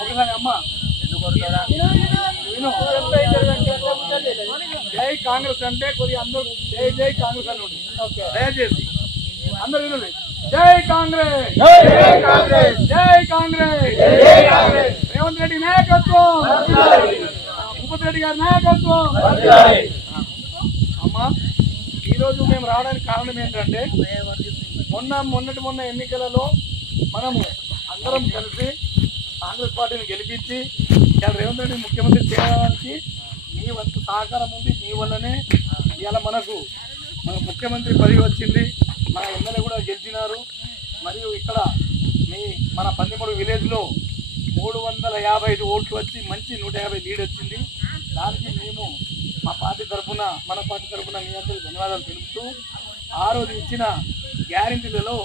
ఒకసారి అమ్మ జై కాంగ్రెస్ అంటే కొద్దిగా అందరూ జై జై కాంగ్రెస్ అని ఉంది. దయచేసి అందరూ వినండి. జై కాంగ్రెస్, జై కాంగ్రెస్, జై కాంగ్రెస్, జై కాంగ్రెస్. రేవంత్ రెడ్డి నాయకత్వం, భూపతి రెడ్డి గారి నాయకత్వం. అమ్మా ఈరోజు మేము రావడానికి కారణం ఏంటంటే మొన్న ఎన్నికలలో మనము అందరం కలిసి కాంగ్రెస్ పార్టీని గెలిపించి ఇవాళ రేవంత్ రెడ్డి ముఖ్యమంత్రి చేయడానికి మీ వంతు సహకారం ఉంది. మీ వల్లనే ఇవాళ మన ముఖ్యమంత్రి పదవి వచ్చింది. మన ఎమ్మెల్యే కూడా గెలిచినారు. మరియు ఇక్కడ మన పందిమూడు విలేజ్లో 355 ఓట్లు వచ్చి మంచి 150 లీడ్ వచ్చింది. దానికి మేము మన పార్టీ తరఫున మీ అందరికీ ధన్యవాదాలు తెలుపుతూ ఆ రోజు ఇచ్చిన గ్యారెంటీలలో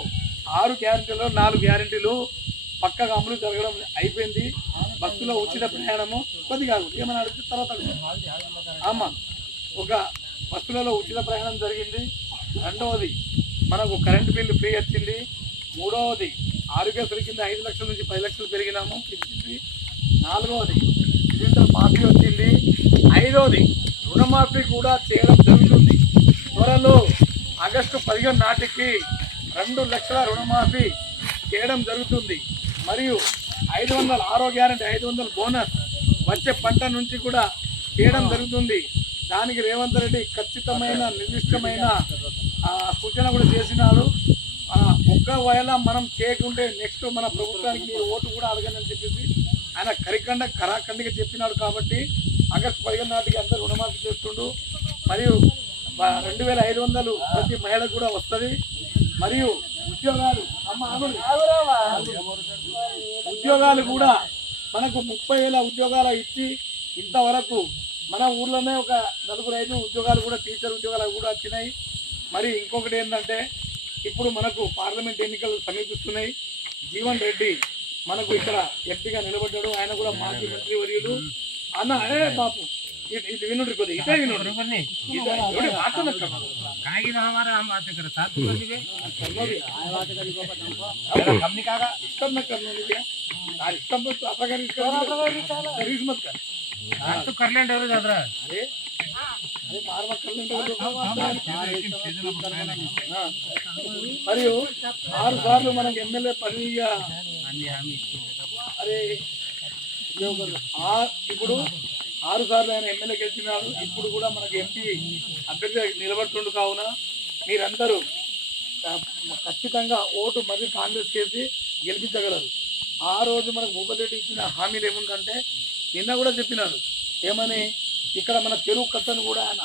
6 గ్యారెంటీలలో 4 గ్యారెంటీలు పక్కగా అమలు జరగడం అయిపోయింది. బస్సులో ఉచిత ప్రయాణము కొద్దిగా ఏమైనా అడిగితే తర్వాత అమ్మ ఒక బస్సులలో ఉచిత ప్రయాణం జరిగింది. రెండవది మనకు కరెంటు బిల్లు ఫ్రీ వచ్చింది. మూడవది ఆరోగ్యశ్రీ కింద 5 లక్షల నుంచి 10 లక్షలు పెరిగినాము పెరిగింది. నాలుగవది సిలిండర్ మాఫీ వచ్చింది. ఐదవది రుణమాఫీ కూడా చేయడం జరుగుతుంది. త్వరలో ఆగస్టు 15 నాటికి 2 లక్షల రుణమాఫీ చేయడం జరుగుతుంది. మరియు 500 ఆరో గ్యారెంటీ 500 బోనస్ వచ్చే పంట నుంచి కూడా చేయడం జరుగుతుంది. దానికి రేవంత్ రెడ్డి ఖచ్చితమైన నిర్దిష్టమైన సూచన కూడా చేసినారు. ఒక్కవేళ మనం చేయకుంటే నెక్స్ట్ మన ప్రభుత్వానికి మీరు ఓటు కూడా అడగనని చెప్పేసి ఆయన కరాఖండిగా చెప్పినాడు. కాబట్టి ఆగస్టు 15 నాటికి అందరూ రుణమాఫీ చేస్తుండు. మరియు 2500 ప్రతి మహిళకు కూడా వస్తుంది. మరియు ఉద్యోగాలు కూడా మనకు 30,000 ఉద్యోగాలు ఇచ్చి ఇంతవరకు మన ఊర్లోనే ఒక 4-5 ఉద్యోగాలు కూడా టీచర్ ఉద్యోగాలు కూడా వచ్చినాయి. మరి ఇంకొకటి ఏంటంటే ఇప్పుడు మనకు పార్లమెంట్ ఎన్నికలు సమీపిస్తున్నాయి. జీవన్ రెడ్డి మనకు ఇక్కడ ఎంపీగా నిలబడ్డాడు. ఆయన కూడా మాజీ మంత్రి వర్యులు. అన్న బాపు ఇది వినుడు కొద్దిగా ఇదే వినుడు మరియు 6 సార్లు మనకు ఎమ్మెల్యే పదవిగా ఇప్పుడు 6 సార్లు ఆయన ఎమ్మెల్యే గెలిచినాడు. ఇప్పుడు కూడా మనకు ఎంపీ అభ్యర్థిగా నిలబడుతుండు. కావున మీరందరూ ఖచ్చితంగా ఓటు మరి కాంగ్రెస్ చేసి గెలిపించగలరు. ఆ రోజు మనకు భూపతి రెడ్డి ఇచ్చిన హామీలు ఏముందంటే నిన్న కూడా చెప్పినాడు. ఏమని ఇక్కడ మన చెరువు కట్టను కూడా ఆయన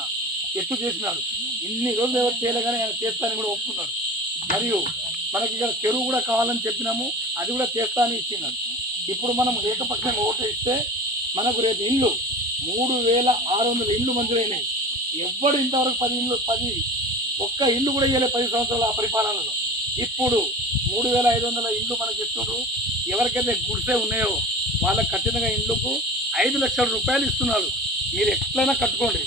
ఎత్తు చేసినాడు. ఇన్ని రోజులు ఎవరు చేయలే కానీ ఆయన చేస్తానని కూడా ఒప్పుకున్నాడు. మరియు మనకి ఇక్కడ చెరువు కూడా కావాలని చెప్పినాము, అది కూడా చేస్తానని ఇచ్చినాడు. ఇప్పుడు మనం ఏకపక్షంగా ఓటు ఇస్తే మనకు రేపు ఇండ్లు 3,600 ఇండ్లు మంజూరైనాయి. ఎవ్వడు ఇంతవరకు 10 ఒక్క ఇల్లు కూడా ఇవ్వలే 10 సంవత్సరాల పరిపాలనలో. ఇప్పుడు 3,500 ఇండ్లు మనకి ఇస్తున్నారు. ఎవరికైతే గుడిసే ఉన్నాయో వాళ్ళకి ఖచ్చితంగా ఇండ్లకు 5 లక్షల రూపాయలు ఇస్తున్నారు. మీరు ఎట్లయినా కట్టుకోండి.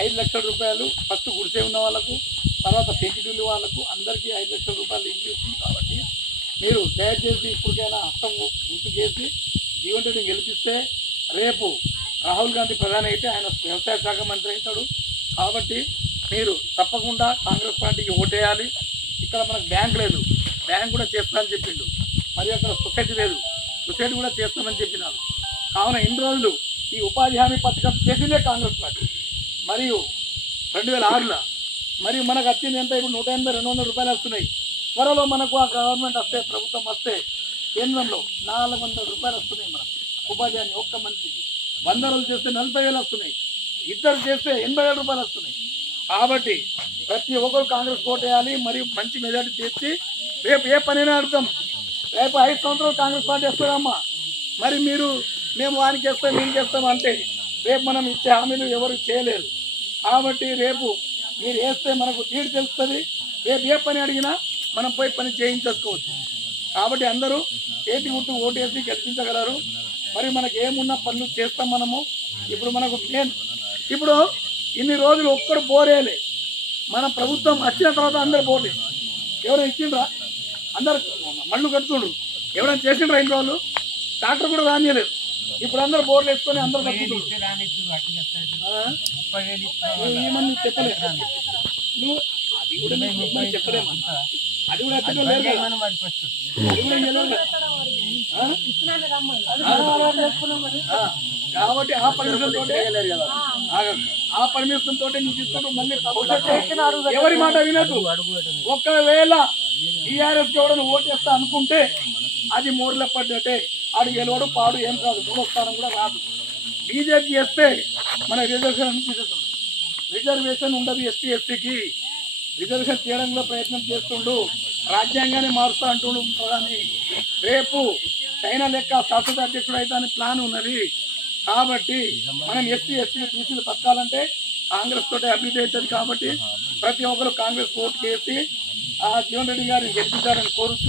5 లక్షల రూపాయలు ఫస్ట్ గుడిసే ఉన్న వాళ్ళకు, తర్వాత పెంకిటిల్లు వాళ్ళకు అందరికీ 5 లక్షల రూపాయలు ఇండ్లు ఇస్తుంది. కాబట్టి మీరు దయచేసి ఇప్పటికైనా హస్తం గుర్తు చేసి జీవన్ రెడ్డిని గెలిపిస్తే రేపు రాహుల్ గాంధీ ప్రధాని అయితే ఆయన వ్యవసాయ శాఖ మంత్రి అవుతాడు. కాబట్టి మీరు తప్పకుండా కాంగ్రెస్ పార్టీకి ఓటేయాలి. ఇక్కడ మనకు బ్యాంక్ లేదు, బ్యాంక్ కూడా చేస్తామని చెప్పిండు. మరి అక్కడ సొసైటీ లేదు, సొసైటీ కూడా చేస్తామని చెప్పినారు. కావున ఇన్ని రోజులు ఈ ఉపాధి హామీ పథకం చేసిందే కాంగ్రెస్ పార్టీ. మరియు 2006లో మరి మనకు వచ్చింది ఎంత? ఇప్పుడు 180-200 రూపాయలు వస్తున్నాయి. త్వరలో మనకు ఆ గవర్నమెంట్ వస్తే, ప్రభుత్వం వస్తే కేంద్రంలో 400 రూపాయలు వస్తున్నాయి. మనకు ఉపాధి హామీ ఒక్క మనిషికి 100 రోజులు చేస్తే 40,000 వస్తున్నాయి. 2 చేస్తే 80,000 రూపాయలు వస్తున్నాయి. కాబట్టి ప్రతి ఒక్కరు కాంగ్రెస్ ఓటేయాలి. మరియు మంచి మెజార్టీ చేసి రేపు ఏ పనైనా అడుగుతాం. రేపు 5 సంవత్సరాలు కాంగ్రెస్ పార్టీ వస్తుందమ్మా. మరి మేము వానికి వేస్తాం దీనికి వేస్తాం అంటే రేపు మనం ఇచ్చే హామీలు ఎవరు చేయలేరు. కాబట్టి రేపు మీరు వేస్తే మనకు తీరు తెలుస్తుంది. రేపు ఏ పని అడిగినా మనం పోయి పని చేయించుకోవచ్చు. కాబట్టి అందరూ చేతి గుర్తు ఓటేసి గెలిపించగలరు. మరి మనకు ఏమున్న పనులు చేస్తాం మనము. ఇప్పుడు మనకు ఇప్పుడు ఇన్ని రోజులు ఒక్కడు బోరేలే. మన ప్రభుత్వం వచ్చిన తర్వాత అందరు బోర్డు ఎవరు ఇచ్చిండ్రా? అందరు మళ్ళు కడుతుండ్రు. ఎవరైనా చేసిండ్రు అయిన వాళ్ళు డాక్టర్ కూడా రానియలేదు. ఇప్పుడు అందరు బోర్లు వేసుకొని అందరు బతుకుతుండ్రు. ఏమని చెప్పలేదు నువ్వు, అది కూడా మేము చెప్పలేము. అది కూడా ఎత్తడం లేదు కదా. అది కూడా ఇయ్యలేదు కదా. కాబట్టి ఆ పర్మిషన్ తోటే ఆ పర్మిషన్ తోటే నీకు ఇస్తాడు. మళ్ళీ ఎవరి మాట వినదు. ఒకవేళ టీఆర్ఎస్ ఎవడని ఓటేస్తా అనుకుంటే అది మోర్ల పడ్డట్టే. ఆడు గెలవడు పాడు ఏం కాదు, మూడో స్థానం కూడా రాదు. బీజేపీ వేస్తే మన రిజర్వేషన్ ఉండదు. ఎస్టీ ఎస్టీకి రిజర్వేషన్ తీయడంలో ప్రయత్నం చేస్తుండు. రాజ్యాంగాన్ని మారుస్తా అంటుండు ప్రధాని. రేపు చైనా లెక్క శాశ్వత అధ్యక్షుడు అయితే అని ప్లాన్ ఉన్నది. కాబట్టి మనం ఎస్టీ ఎస్టీలు బీసీలు బతకాలంటే కాంగ్రెస్ తోటి అభివృద్ధి అవుతుంది. కాబట్టి ప్రతి ఒక్కరు కాంగ్రెస్ ఓటు చేసి జీవన్ రెడ్డి గారిని గెలిపించాలని కోరుతూ